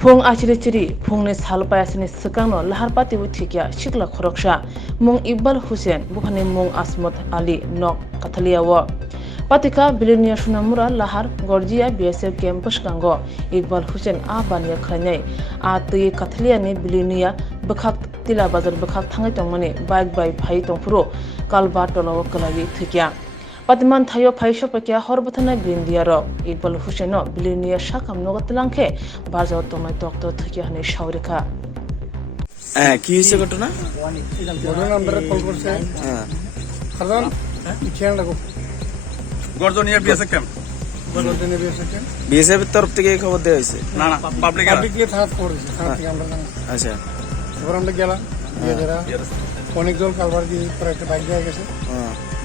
Phung achiri phungni salpayasini sekangno lahar patiwi thikya Sikla Khoroksa mung Iqbal Hussein bukhani mung Asmat Ali nok kathaliyawo Patika Bilionia Sunamura Lahar Gorgia BSF campus kango Iqbal Hussein bania khranyai tui kathaliani Bilionia bekhak tila bazar bekhak thangai tongmani bike by phai tongpuro kalba tolo kalagi thikya Patiman thayo phaisho pakya horbathana bindiaro Iqbal Hussein no Bilionia shakam nogatlangkhe barjo tomai tokto thikya hane shaurika কি হয়েছে ঘটনা ঘটনা আমরা call করছে কারণ ইচ্ছা লাগো Garjania BSF camp Garjania BSF camp BSF এর তরফ থেকে খবর দেওয়া হয়েছে না না পাবলিকলি থানা খবর দিয়েছে থানা থেকে আমরা জানি আচ্ছা এবার আমরা গেলাম গিয়ে যারা অনেক জল কালবার দিয়ে পরে একটা বাইক দিয়ে গেছে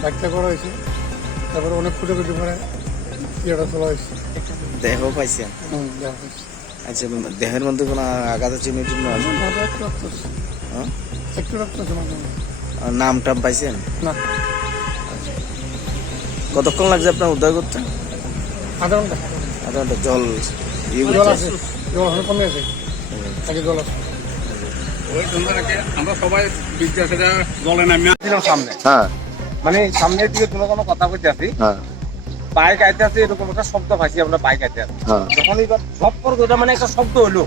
বাইকটা করা হয়েছে তারপরে অনেক খুঁটে খুঁটে পরে ইয়েটা তোলা হয়েছে দেহ পাইছেন আচ্ছা দেহের মধ্যে কোনো আঘাত চিহ্ন টিহ্ন আছে একটু রক্ত আছে নাম টাম পাইছেন না কতক্ষণ লাগছে আপনার উদ্ধার করতে আধা ঘন্টা জল জল আছে জল এখন কমে আছে আগে জল আছে ওই সন্ধ্যাটাকে আমরা সবাই বিদ্যাসে জলে নামিয়ে ছিলাম সামনে মানে সামনের দিকে কোনো কথা বলতে আসি বাইক আইতে আছে এরকম একটা শব্দ পাইছি আমরা বাইক আইতে আছি যখন এবার জপ্পর করে মানে একটা শব্দ হলো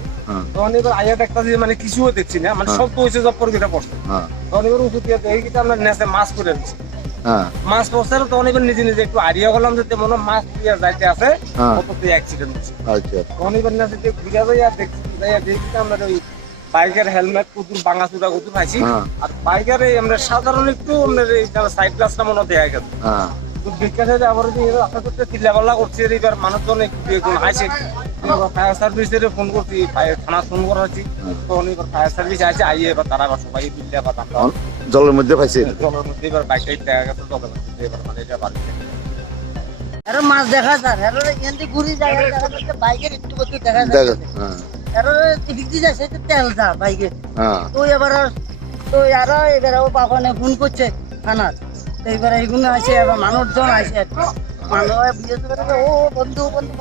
তখন এবার আইয়া দেখতেছি মানে কিছুও দেখছি না মানে শব্দ হয়েছে জপ্পর করে পড়ছে তখন এবার উঁচু দিয়ে এই কিন্তু আমরা নেচে মাছ করে দিচ্ছি মাছ পড়ছে তখন এবার নিজে নিজে একটু আইডিয়া করলাম যে মনে মাছ দিয়ে যাইতে আছে কত অ্যাক্সিডেন্ট হচ্ছে তখন এবার নেচে ঘুরে যাইয়া দেখছি আমরা ওই বাইকের হেলমেট কুতুর ভাঙা চুরা কুতুর পাইছি আর বাইকের আমরা সাধারণ একটু সাইড গ্লাসটা মনে দেখা গেছে বিজ্ঞানের আবার আপনাদের চিল্লাপাল্লা করছে এবার মানুষজন একটু আসে ফায়ার সার্ভিসের ফোন করছি থানা ফোন করা হচ্ছে তখন এবার ফায়ার সার্ভিস আসে আইয়ে এবার তারা আবার সবাই মিললে আবার জলের মধ্যে পাইছে জলের মধ্যে এবার বাইকটাই দেখা গেছে জলের মধ্যে এবার মানে এটা বাড়ছে আরো মাছ দেখা যায় আরো এনতে ঘুরি যায় বাইকের একটু করতে দেখা যায় আরো দিক দিয়ে যায় সেটা তেল যা বাইকে তো এবার তো আরো এবার ও বাবানে ফোন করছে থানার তো এবার এইগুলো আসে এবার মানুষজন আসে মানুষ বুঝতে পারে ও বন্ধু বন্ধু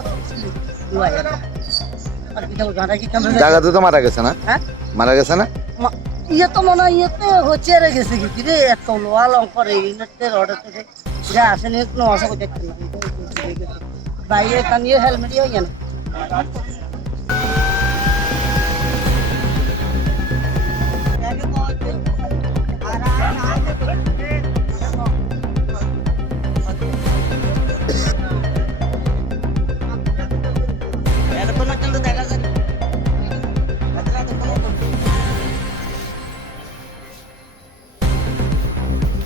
জায়গাতে তো মারা গেছে না মারা গেছে না ইয়ে তো মনে হয় ইয়েতে হচ্ছে রে গেছে কি রে এত লোয়া লঙ্কর এই অর্ডার থেকে যা আসেনি কোনো অসুবিধা দেখতে না বাইরে কানিয়ে হেলমেটই হয় না